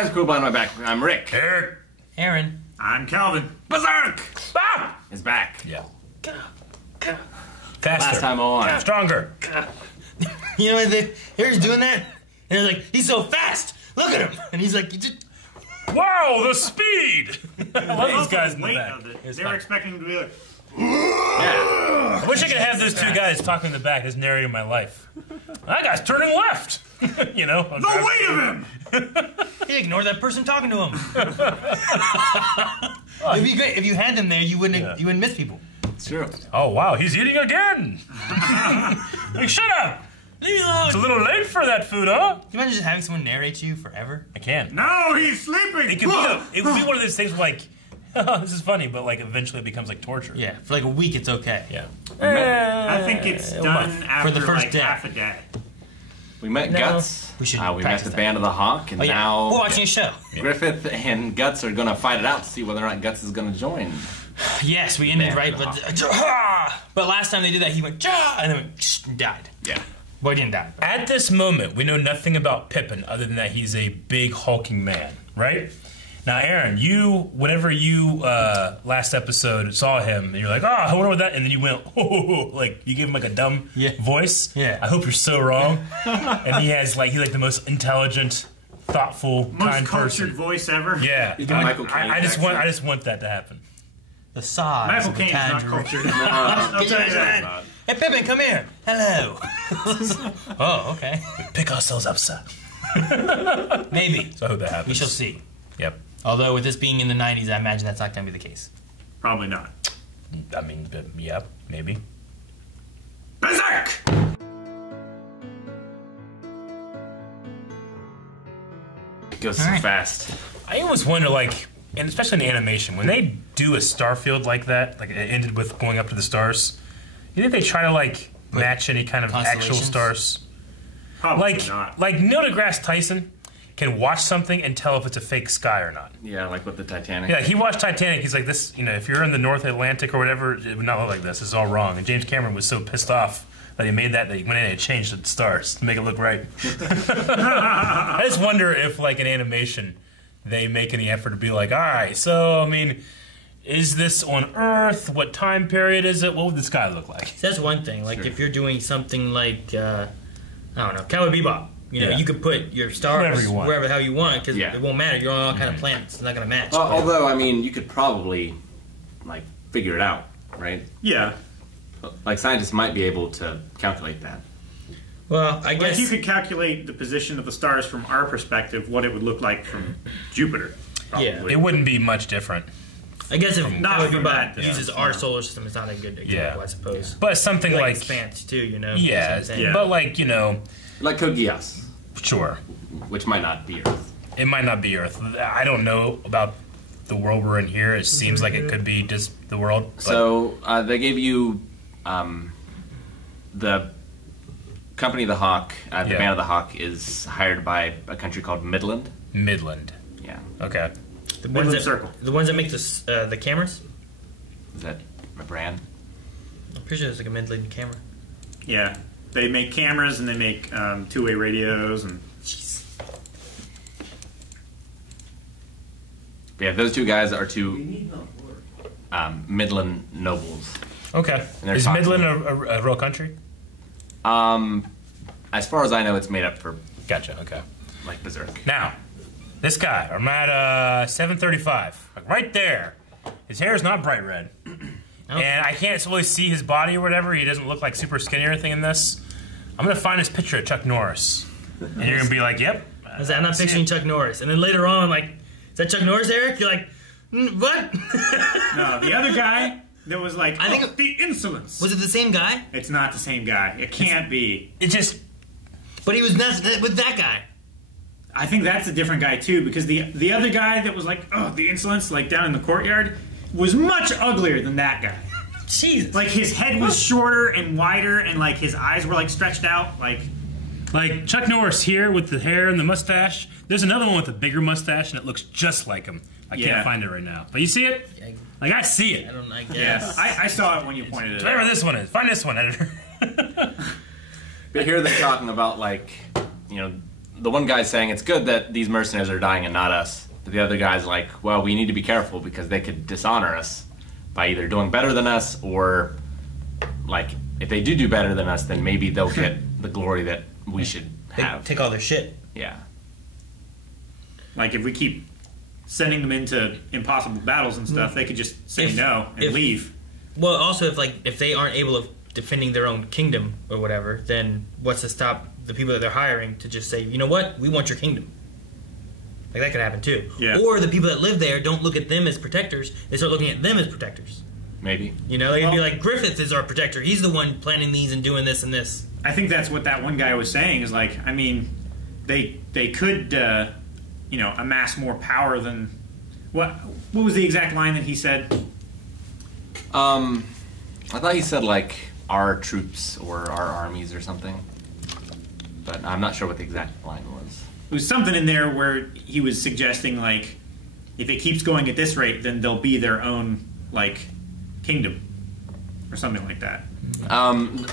guys, cool behind my back. I'm Rick. Eric. Aaron. I'm Calvin. Berserk! Ah! Is back. Yeah. Faster. Last time on. Stronger. You know what? Eric's doing that, and they're like, he's so fast. Look at him, and he's like, wow, the speed! I love these guys in the weight back. of it. They were expecting him to be like, yeah. I wish I could have those two guys talking in the back as narrating my life. That guy's turning left. You know, the weight of him! He ignored that person talking to him. It'd be great if you had them there. You wouldn't miss people. It's true. Oh wow, he's eating again. Like, shut up. Leave me alone. It's a little late for that food, huh? Can you imagine just having someone narrate you forever? I can. No, he's sleeping. It could be one of those things where, like, oh, this is funny, but like eventually it becomes like torture. Yeah, for like a week it's okay. Yeah. I think it's done after for the first like day. half a day. We met Guts. We should we met the Band of the Hawk, and now we're watching a show. Griffith and Guts are going to fight it out to see whether or not Guts is going to join. Yes, we ended right, but last time they did that, he went and then died. Yeah. Well, he didn't die. At this moment, we know nothing about Pippin other than that he's a big hulking man, right? Now, Aaron, whenever you last episode saw him, and you're like, oh, I wonder what that, and then you went, oh, like you gave him like a dumb voice. Yeah. I hope you're so wrong. And he's like the most intelligent, thoughtful, kind person. Most cultured voice ever. Yeah. Michael Caine I just want that to happen. The size. Michael Caine is not cultured. I'll tell you that. Hey, Pippin, come here. Hello. Oh, okay. We pick ourselves up, sir. Maybe. So I hope that happens. We shall see. Yep. Although with this being in the 90s, I imagine that's not going to be the case. Probably not. I mean, yeah, maybe. Berserk! It goes so fast. I always wonder, like, and especially in animation, when they do a star field like that, like it ended with going up to the stars, you think they try to, like, match any kind of actual stars? Probably not. Like Neil deGrasse Tyson can watch something and tell if it's a fake sky or not. Yeah, like with the Titanic. Yeah, he watched Titanic. He's like, this, you know, if you're in the North Atlantic or whatever, it would not look like this. It's all wrong. And James Cameron was so pissed off that he made that he went in and changed the stars to make it look right. I just wonder if, like, in animation, they make any effort to be like, all right, so, I mean, is this on Earth? What time period is it? What would the sky look like? So that's one thing. Like, if you're doing something like, I don't know, Cowboy Bebop. You know, you could put your stars wherever the hell you want, because it won't matter. You're on all kind of planets. It's not going to match. Although, I mean, you could probably, like, figure it out, right? Yeah. Like, scientists might be able to calculate that. Well, I guess if you could calculate the position of the stars from our perspective, what it would look like from Jupiter. Probably. Yeah, it wouldn't be much different. I guess if Cowboy Bebop uses our solar system, it's not a good example, I suppose. But something like expanse too, you know. Yeah, but like, you know, like Code Geass. Sure. Which might not be Earth. It might not be Earth. I don't know about the world we're in here. It seems like it could be just the world. But. So they gave you the company of the Hawk. The Band of the Hawk is hired by a country called Midland. Midland. Yeah. Okay. The ones that make the cameras. Is that a brand? I'm pretty sure it's like a Midland camera. Yeah. They make cameras and they make two-way radios and. Yeah, those two guys are two Midland nobles. Okay. Is Midland a real country? As far as I know, it's made up for. Gotcha. Okay. Like Berserk. Now, this guy, I'm at 735, like right there. His hair is not bright red. And I can't really see his body or whatever. He doesn't look like super skinny or anything in this. I'm going to find his picture of Chuck Norris. And you're going to be like, yep. I'm not picturing Chuck Norris. And then later on, like, is that Chuck Norris, Eric? You're like, what? No, the other guy that was like, I think the insolence. Was it the same guy? It's not the same guy. It can't be. It just... But he was with that guy. I think that's a different guy, too, because the other guy that was like, oh, the insolence, like down in the courtyard, was much uglier than that guy. Jesus. Like, his head was shorter and wider, and, like, his eyes were, like, stretched out, like Chuck Norris here with the hair and the mustache. There's another one with a bigger mustache, and it looks just like him. I can't find it right now. But you see it? Like, I see it. I guess. Yeah, I saw it when you pointed it out. Whatever this one is. Find this one, editor. But here they're talking about, like, you know, the one guy's saying it's good that these mercenaries are dying and not us. But the other guy's like, well, we need to be careful because they could dishonor us by either doing better than us or, like, if they do better than us, then maybe they'll get the glory that we should have. Take all their shit. Yeah. Like, if we keep sending them into impossible battles and stuff, they could just say no and leave. Well, also, if they aren't able of defending their own kingdom or whatever, then what's to stop the people that they're hiring to just say, you know what, we want your kingdom? Like, that could happen too. Yeah. Or the people that live there don't look at them as protectors, they start looking at them as protectors. Maybe. You know, they could be like, Griffith is our protector, he's the one planning these and doing this and this. I think that's what that one guy was saying, is like, I mean, they could, amass more power than... What was the exact line that he said? I thought he said, like, our troops or our armies or something. But I'm not sure what the exact line was. It was something in there where he was suggesting, like, if it keeps going at this rate, then they'll be their own, like, kingdom. Or something like that.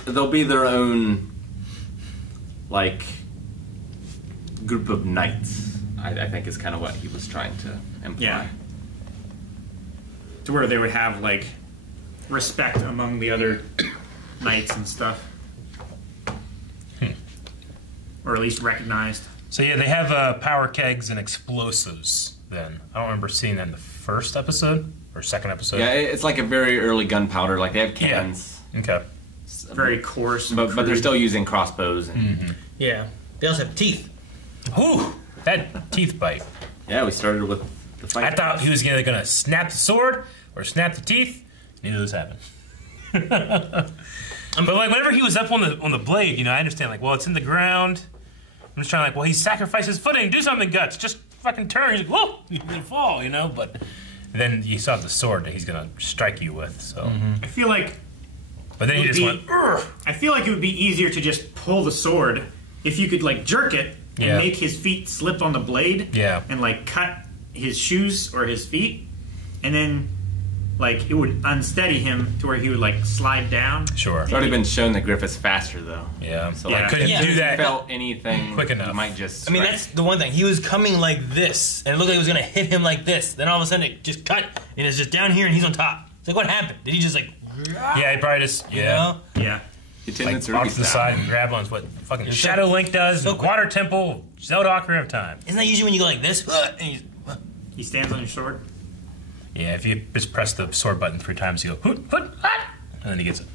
They'll be their own, like, group of knights, I think is kind of what he was trying to imply. Yeah. To where they would have, like, respect among the other knights and stuff. Or at least recognized. So yeah, they have power kegs and explosives then. I don't remember seeing that in the first episode or second episode. Yeah, it's like a very early gunpowder. Like, they have cannons. Yeah. Okay. Very coarse. But they're still using crossbows. And Yeah. They also have teeth. Whew! That teeth bite. Yeah, we started with the fight. I thought he was either going to snap the sword or snap the teeth. Neither of those happened. But like whenever he was up on the blade, you know, I understand, like, well, it's in the ground. I'm just trying, like, well, he sacrificed his footing. Do something, Guts. Just fucking turn. He's like, whoa, he's gonna fall, you know. But then you saw the sword that he's gonna strike you with. So I feel like. But then he just went. Urgh. I feel like it would be easier to just pull the sword if you could, like, jerk it and make his feet slip on the blade. Yeah. And, like, cut his shoes or his feet, and then, like, it would unsteady him to where he would, like, slide down. Sure. It's already been shown that Griffith's faster, though. Yeah. So, like, couldn't if do he that felt anything quick enough. He might just I mean, strike. that's the one thing. He was coming like this, and it looked like he was going to hit him like this. Then all of a sudden it just cut, and it's just down here, and he's on top. It's like, what happened? Did he just, like... Yeah, he probably just, You know? Yeah. like, off to the side and grab on what fucking Shadow Link does, So and Water Temple, Zelda Ocarina of Time. Isn't that usually when you go like this? And He stands on your sword. Yeah, if you just press the sword button 3 times, you go, hoot, hoot, ah, and then he gets it.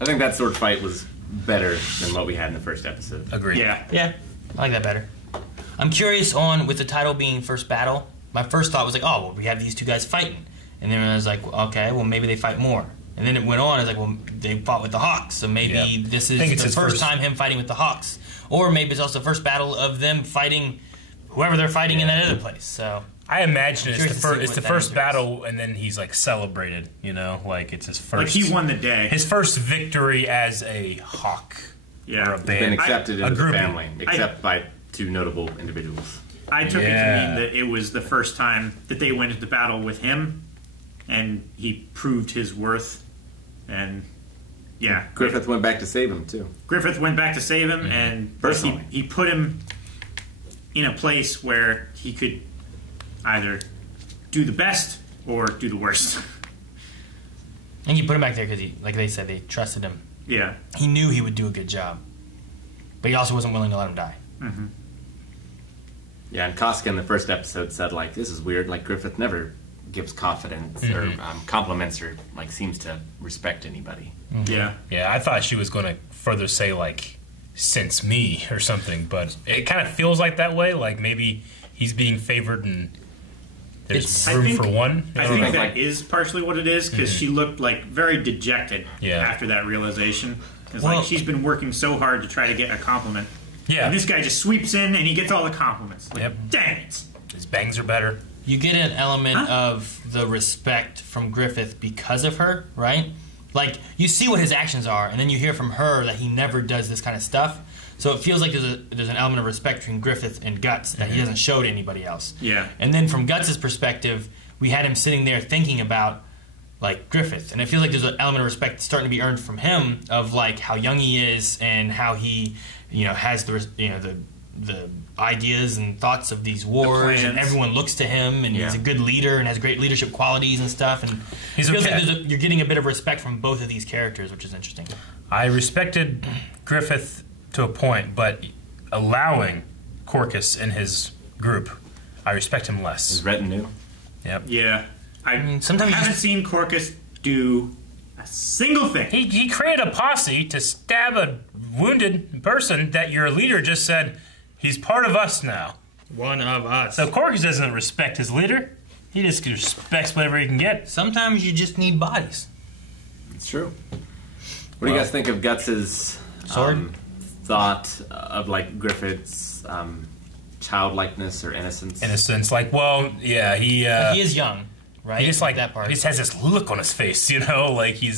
I think that sword fight was better than what we had in the first episode. Agreed. Yeah. Yeah, I like that better. I'm curious with the title being First Battle. My first thought was like, oh, well, we have these two guys fighting. And then I was like, okay, well, maybe they fight more. And then it went on. I was like, well, they fought with the Hawks, so maybe this is the first time him fighting with the Hawks. Or maybe it's also the first battle of them fighting whoever they're fighting in that other place. So I imagine it's the first battle, and then he's like celebrated. You know, like it's his first. Like he won the day. His first victory as a Hawk. Yeah, or a He's band. been accepted into the group. family, except by 2 notable individuals. I took it to mean that it was the first time that they went into battle with him, and he proved his worth. And yeah, Griffith went back to save him too. Griffith went back to save him, and Personally. he put him in a place where he could either do the best or do the worst. and you put him back there because like they said, they trusted him. Yeah. He knew he would do a good job, but he also wasn't willing to let him die. Mm-hmm. Yeah, and Casca in the first episode said, like, this is weird. Like, Griffith never gives confidence or compliments or, like, seems to respect anybody. Mm-hmm. Yeah. Yeah, I thought she was going to further say, like, since me or something, but it kind of feels like that way. Like, maybe he's being favored and there's room for one. I think that is partially what it is, because she looked, like, very dejected after that realization. It's like she's been working so hard to try to get a compliment. Yeah. And this guy just sweeps in and he gets all the compliments. Like, dang it. His bangs are better. You get an element of the respect from Griffith because of her, right? Like, you see what his actions are, and then you hear from her that he never does this kind of stuff. So it feels like there's an element of respect between Griffith and Guts that he doesn't show to anybody else. Yeah. And then from Guts' perspective, we had him sitting there thinking about, like, Griffith. And it feels like there's an element of respect starting to be earned from him of, like, how young he is and how he, you know, has the the ideas and thoughts of these wars, and everyone looks to him, and he's a good leader and has great leadership qualities and stuff. And it feels like you're getting a bit of respect from both of these characters, which is interesting. I respected Griffith to a point, but allowing Corcus in his group, I respect him less. His retinue. Yep. Yeah. Sometimes haven't seen Corcus do a single thing. He created a posse to stab a wounded person that your leader just said, he's part of us now. One of us. So Corcus doesn't respect his leader. He just respects whatever he can get. Sometimes you just need bodies. It's true. What do you guys think of Guts's thought of like Griffith's childlikeness or innocence? Innocence, like, well, yeah, he is young, right? He just like that part. He just has this look on his face, you know, like he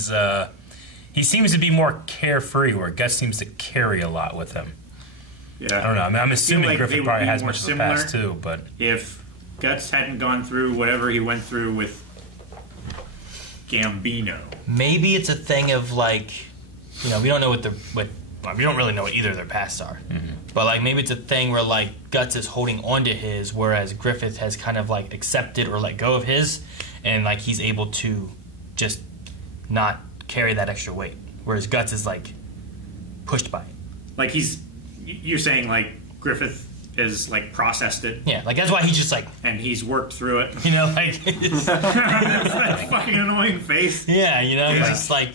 seems to be more carefree, where Guts seems to carry a lot with him. Yeah. I don't know. I mean, I'm assuming like Griffith probably has much of a past too, but if Guts hadn't gone through whatever he went through with Gambino, maybe it's a thing of like, you know, we don't know what we don't really know what either of their pasts are. But like maybe it's a thing where like Guts is holding on to his, whereas Griffith has kind of like accepted or let go of his, and like he's able to just not carry that extra weight, whereas Guts is like pushed by it. Like you're saying like Griffith is like processed it. Yeah, like that's why he's just like, and he's worked through it. you know, like that fucking annoying face. yeah, you know, Yeah. he's just like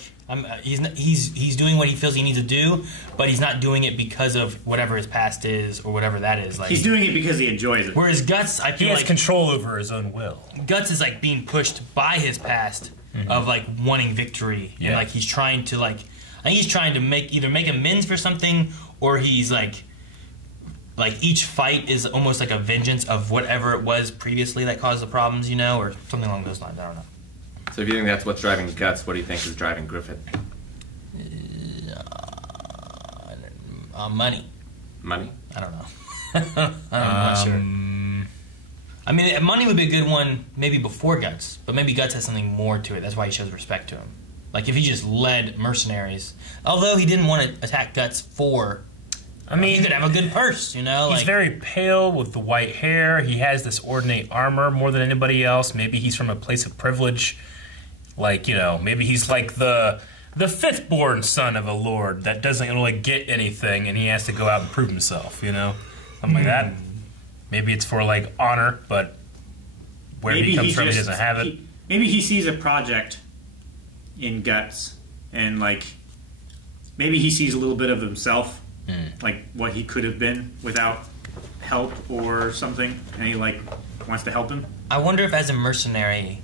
he's doing what he feels he needs to do, but he's not doing it because of whatever his past is or whatever that is. Like He's doing it because he enjoys it. whereas Guts, I he feel has like control over his own will. Guts is like being pushed by his past of like wanting victory, and like he's trying to like, I think he's trying to either make amends for something, or he's like each fight is almost like a vengeance of whatever it was previously that caused the problems, you know, or something along those lines. I don't know. So if you think that's what's driving Guts, what do you think is driving Griffith? Money. Money? I don't know. I'm not sure. I mean, money would be a good one maybe before Guts, but maybe Guts has something more to it. That's why he shows respect to him. Like if he just led mercenaries, although he didn't want to attack Guts for, I mean, he could have a good purse, you know. He's like, very pale with the white hair. He has this ornate armor more than anybody else. Maybe he's from a place of privilege. Like, you know, maybe he's like the fifth-born son of a lord that doesn't really get anything, and he has to go out and prove himself, you know? Something like that. Maybe it's for, like, honor, but where he comes from, he doesn't have it. Maybe he sees a project in Guts, and, like, maybe he sees a little bit of himself, like what he could have been without help or something, and he, like, wants to help him. I wonder if as a mercenary,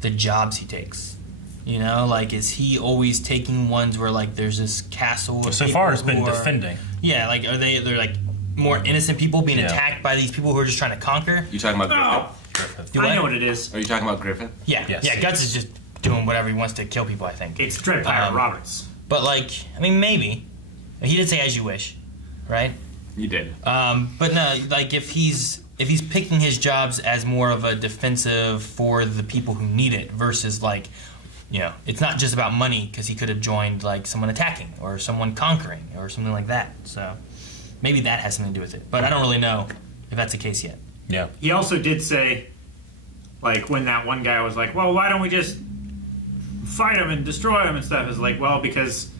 the jobs he takes, you know, like is he always taking ones where like there's this castle of So people far it's been who are, defending. Yeah, like they're like more innocent people being attacked by these people who are just trying to conquer. You talking about Griffith. I know what it is. Are you talking about Griffith? Yeah, Yes. yeah, Guts is just doing whatever he wants to kill people, I think. It's Dread Pirate Roberts. But like, I mean, maybe he did say "as you wish," right? You did. But no, like if he's picking his jobs as more of a defensive for the people who need it versus like, you know, it's not just about money because he could have joined like someone attacking or someone conquering or something like that. So maybe that has something to do with it. But I don't really know if that's the case yet. Yeah. He also did say, like, when that one guy was like, well, why don't we just fight him and destroy him and stuff? It's like, well, because,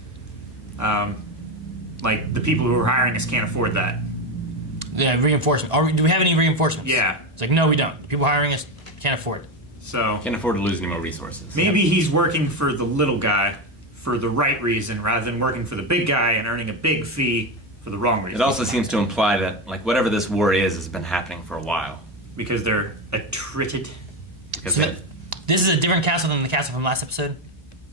like, the people who are hiring us can't afford that. Yeah, reinforcement. Do we have any reinforcements? Yeah. It's like, no, we don't. People hiring us can't afford it. So Can't afford to lose any more resources. maybe he's working for the little guy for the right reason rather than working for the big guy and earning a big fee for the wrong reason. It also seems to imply that like whatever this war is has been happening for a while. Because they're attrited. Because So this is a different castle than the castle from last episode?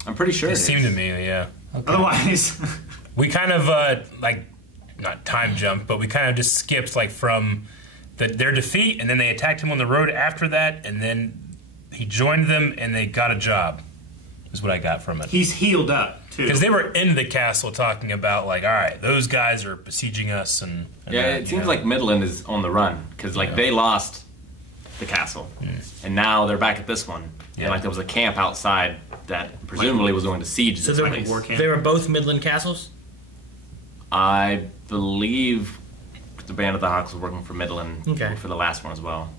I'm pretty sure It it seemed is. to me, yeah. Okay. Otherwise, We kind of, like, not time jumped, but we kind of just skipped, like, from their defeat, and then they attacked him on the road after that, and then he joined them, and they got a job, is what I got from it. he's healed up, too. Because they were in the castle talking about, like, all right, those guys are besieging us, and Yeah, that, it you seems know. like Midland is on the run because like they lost the castle, and now they're back at this one. Yeah. And like there was a camp outside that presumably was going to siege this they're- place. war camp. They were both Midland castles? I believe the Band of the Hawks was working for Midland for the last one as well.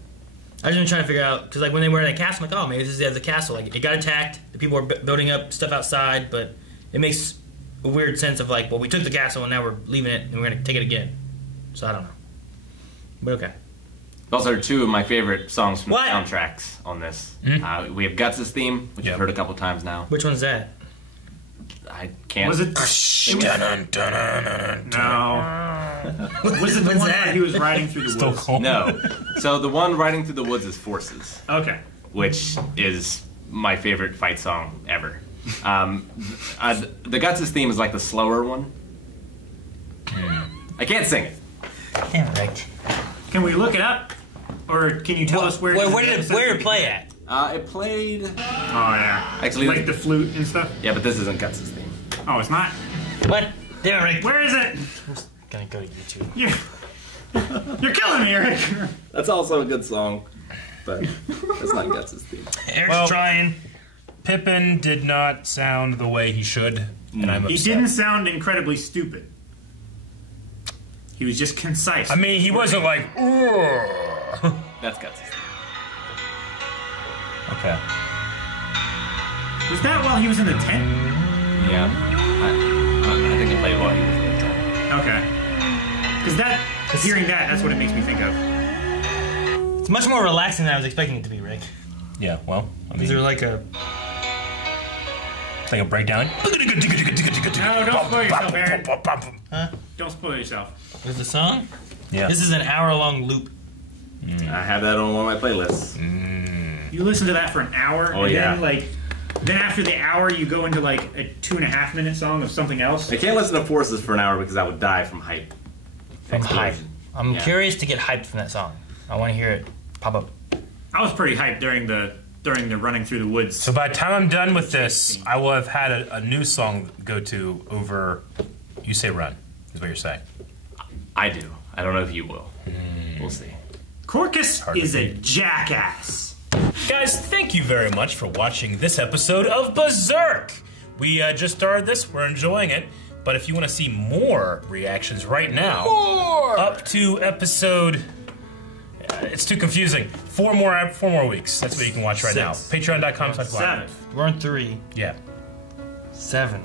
I was just trying to figure out, because like when they were in that castle, I'm like, oh, maybe this is the castle. Like, it got attacked, the people were building up stuff outside, but it makes a weird sense of like, well, we took the castle and now we're leaving it and we're going to take it again. So I don't know. But okay. Those are two of my favorite songs from What? the soundtracks on this. We have Guts' theme, which you've heard a couple times now. Which one's that? I can't. Was it? No. Was it the one where he was riding through the woods? cold. No. So the one riding through the woods is Forces, Okay. which is my favorite fight song ever. The Guts' theme is like the slower one. I can't sing it. Damn right. Can we look it up, or can you tell us where? Where did it play at? It played. Oh yeah. Actually, like the flute and stuff. Yeah, but this isn't Guts' theme. Oh, it's not. What? Damn right. Where is it? I'm just gonna go to YouTube. You're killing me, Eric. That's also a good song, but that's not Guts' theme. Eric's trying. Pippin did not sound the way he should, and I'm upset. He didn't sound incredibly stupid. He was just concise. I mean, he wasn't like, "Ugh." That's Guts' theme. Okay. Was that while he was in the tent? Yeah. I think he played while he was in the tent. Okay. Because hearing that's what it makes me think of. It's much more relaxing than I was expecting it to be, Rick. Yeah, well, I mean, Is there like a... It's like a breakdown. No, don't spoil yourself, Aaron. Huh? Don't spoil yourself. There's the song? Yeah. This is an hour-long loop. I have that on one of my playlists. You listen to that for an hour, Oh, and yeah. then after the hour, you go into like a 2.5 minute song of something else. I can't listen to Forces for an hour because I would die from hype. From hype. Explosion. I'm Yeah. curious to get hyped from that song. I want to hear it pop up. I was pretty hyped during the running through the woods. So by the time I'm done with this, I will have had a new song go to over. You say run, is what you're saying. I do. I don't know if you will. We'll see. Corcus Hard to is a beat. jackass. Guys, thank you very much for watching this episode of Berserk. We just started this, we're enjoying it, but if you want to see more reactions right now, up to episode, it's too confusing, 4 more weeks, that's what you can watch right now. 6. Patreon.com/live. 7. We're on 3. Yeah. 7.